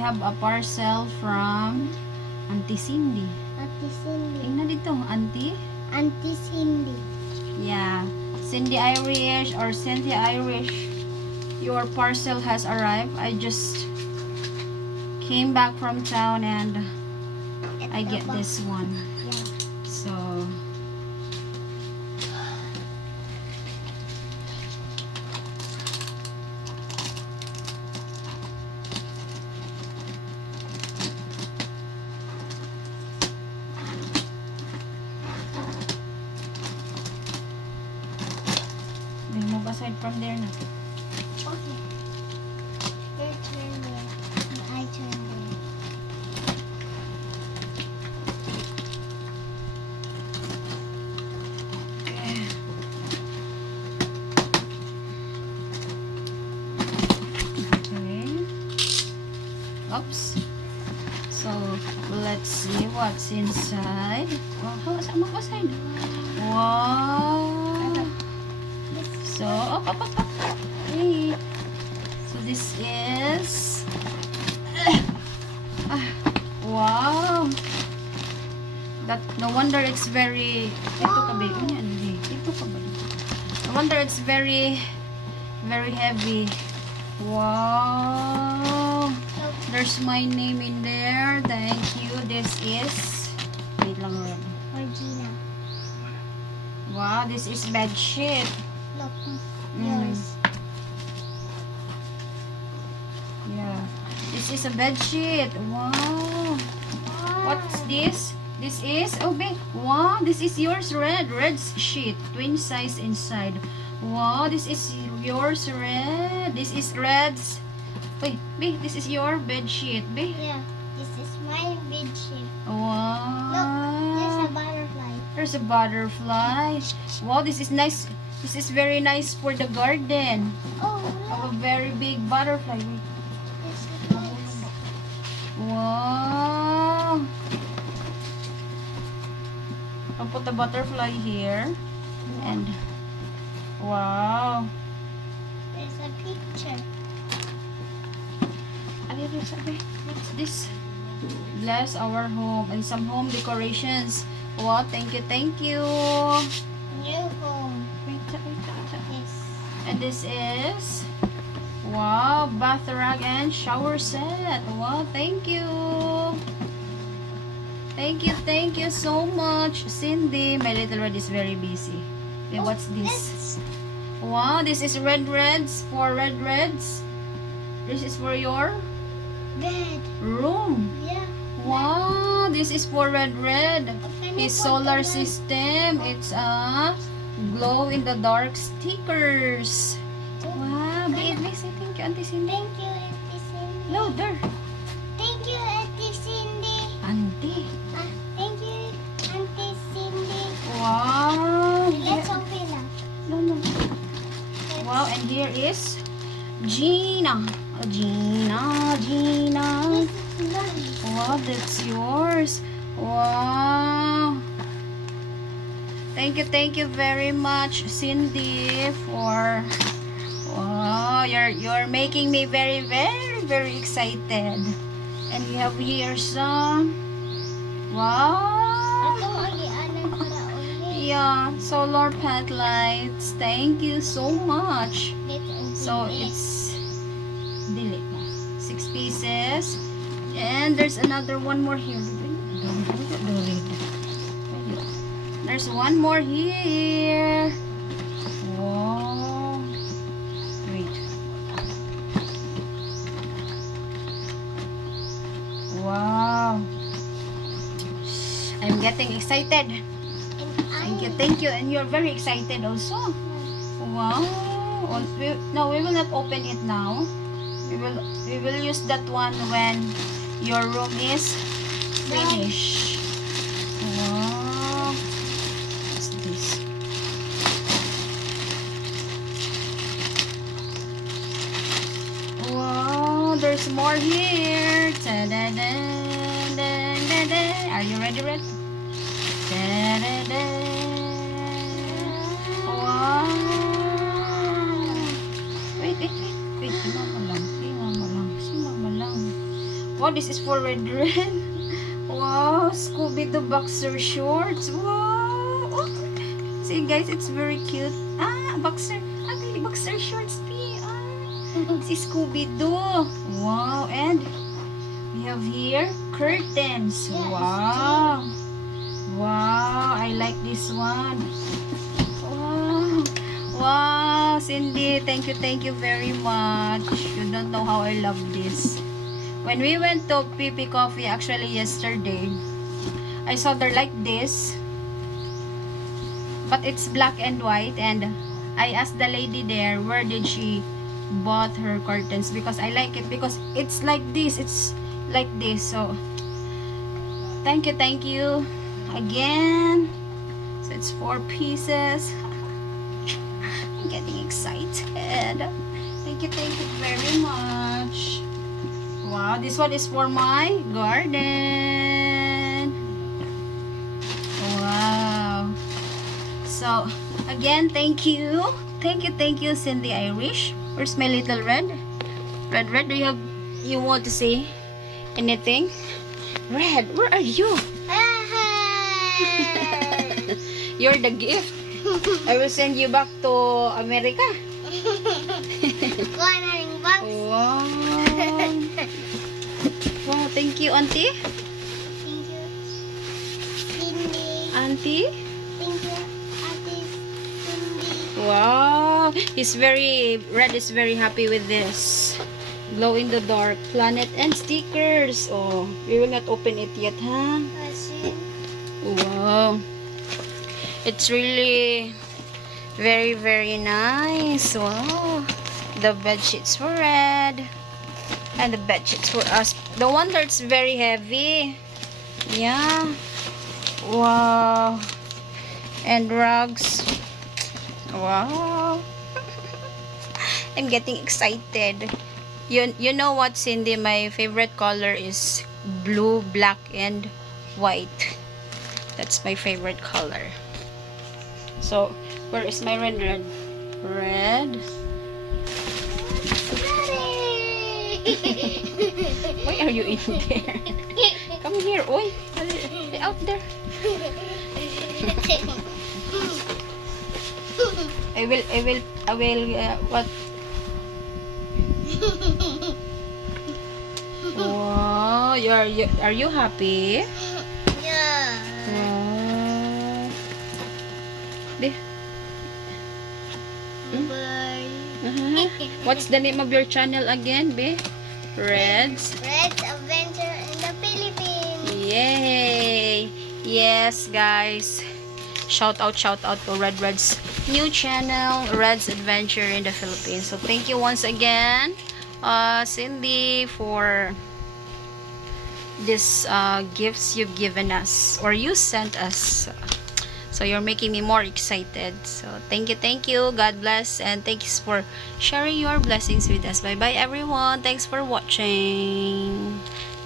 have a parcel from Auntie Cindy. Auntie Cindy. Tingnan dito, Auntie. Auntie Cindy. Yeah, Cindy Irish or Cynthia Irish. Your parcel has arrived. I just came back from town and I get this one. Yeah. So move aside from there na. Okay. Your turn there. And I turn there. Okay. Oops. So let's see what's inside. Wow, saan mo aside? Wow. So, up. Hey. So this is wow. That no wonder it's very ito ka ba? Ito ka ba? No wonder it's very heavy. Wow. There's my name in there. Thank you. This is wait lang Rob. Regina. Wow, this is bed sheet. Look. Yours. Yeah. This is a bed sheet. Wow. What's this? This is wow, this is yours Red sheet, twin size inside. Wow, this is yours Red. This is Red's. Wait, B, this is your bed sheet, B. Yeah. This is my bed sheet. Wow. Look, there's a butterfly. There's a butterfly. Wow, this is nice. This is very nice for the garden. Oh, Have look. a very big butterfly. This is nice. Wow. I'll put the butterfly here. And wow. There's a picture. What's this? Bless our home and some home decorations. Wow, thank you. New home. Yes. And this is wow, bath rug and shower set. Wow, thank you. Thank you so much, Cindy. My little red is very busy. Okay, what's this? Wow, this is reds for red reds. This is for your Bed. room. Yeah. Wow, this is for red. His solar system. It's a glow in the dark stickers. Wow, baby, say thank you, Auntie Cindy. Thank you, Auntie Cindy. Louder. Thank you, Auntie Cindy. Auntie. Thank you, Auntie Cindy. Wow. Let's open up. No. Wow, and here is Gina. Gina. This is nice. Wow, that's yours. Wow. Thank you very much, Cindy, for wow, you're making me very excited. And we have here some wow. Atong agianan para ulit. Yeah, solar pad lights. Thank you so much. Let's open So it. it's 6 pieces. And there's another one more here. There's one more here. Wow. Wait. Wow. I'm getting excited. Thank you. And you're very excited also. Wow. No, we will not open it now. We will use that one when your room is finished. Wow. What's this? Wow, there's more here. Ta-da-da-da-da-da. Are you ready, Red? Ta-da-da. Wow. Wait. Tingnan mo lang. Wow, this is for red. Wow, Scooby-Doo boxer shorts. Wow. Oh, see guys, it's very cute. Boxer. Boxer shorts. This is Scooby-Doo. Wow, and we have here curtains. Yeah, Wow. Wow, I like this one. Wow. Wow, Cindy, thank you very much. You don't know how I love this. When we went to PP Coffee actually yesterday, I saw there like this, but it's black and white, and I asked the lady there where did she bought her curtains, because I like it because it's like this, it's like this. So thank you again. So it's 4 pieces. I'm getting excited. Thank you very much. Wow, this one is for my garden. Wow. So again, thank you, Cindy Irish. Where's my little red? Red, do you want to say anything? Red, where are you? You're the gift. I will send you back to America. Wow. Wow, thank you, Auntie. Thank you, Cindy. Auntie. Thank you, Auntie Cindy. Wow. Red is very happy with this. Glow in the dark planet and stickers. Oh, we will not open it yet, huh? Wow. It's really very nice. Wow. The bed sheets for red. And the bed sheets for us. The one that's very heavy. Yeah. Wow. And rugs. Wow. I'm getting excited. You know what, Cindy? My favorite color is blue, black, and white. That's my favorite color. So, where is my red? Red. Why are you in there? Come here, oi. Out there. I will, what? Wow, are you happy? Yeah. Wow. What's the name of your channel again, be? Red's Adventure in the Philippines. Yay! Yes, guys. Shout out to Red's new channel, Red's Adventure in the Philippines. So thank you once again, Cindy, for this gifts you've given us, or you sent us. So you're making me more excited. So thank you. God bless, and thanks for sharing your blessings with us. Bye bye everyone. Thanks for watching.